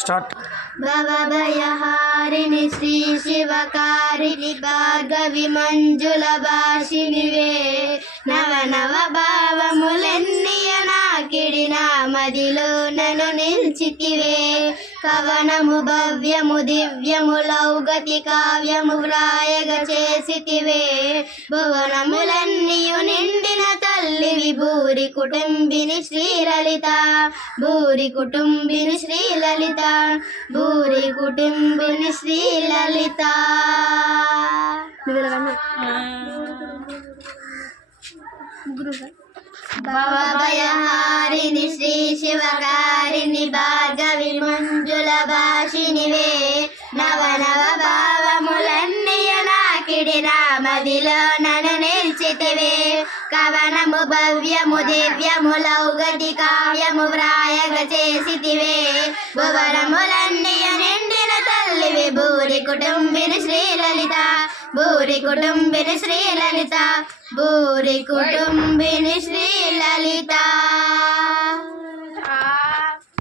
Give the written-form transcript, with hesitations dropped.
Start. భవభయహారిణి Shri శివకారిణి Bhargavi మంజుల భాషినివే నవ నవ భావములెన్నియ నాకిడి నా మదిలో నన్ను నిల్చితివే కవనము భవ్యము దివ్యము లౌగతి కావ్యము వ్రాయగ చేసితివే భువనములన్నీయు నిండిన తల్లివి భూరి కుటుంబిని శ్రీలలిత భూరి కుటుంబిని శ్రీలలిత భూరి కుటుంబిని శ్రీలలిత. భవభయహారిణి శ్రీ శివకారిణి భార్గవి మంజుల భాషినివే నవ నవ భావములన్నీయ నాకిడి నా మదిలో నన్ను నిల్చితివే కవనము భవ్యము దివ్యము లౌగతి కావ్యము వ్రాయగ చేసితివే భువనములన్నీయ నిండిన తల్లివి భూరి కుటుంబిని శ్రీలలిత భూరి కుటుంబిని శ్రీలలిత భూరి కుటుంబిని శ్రీ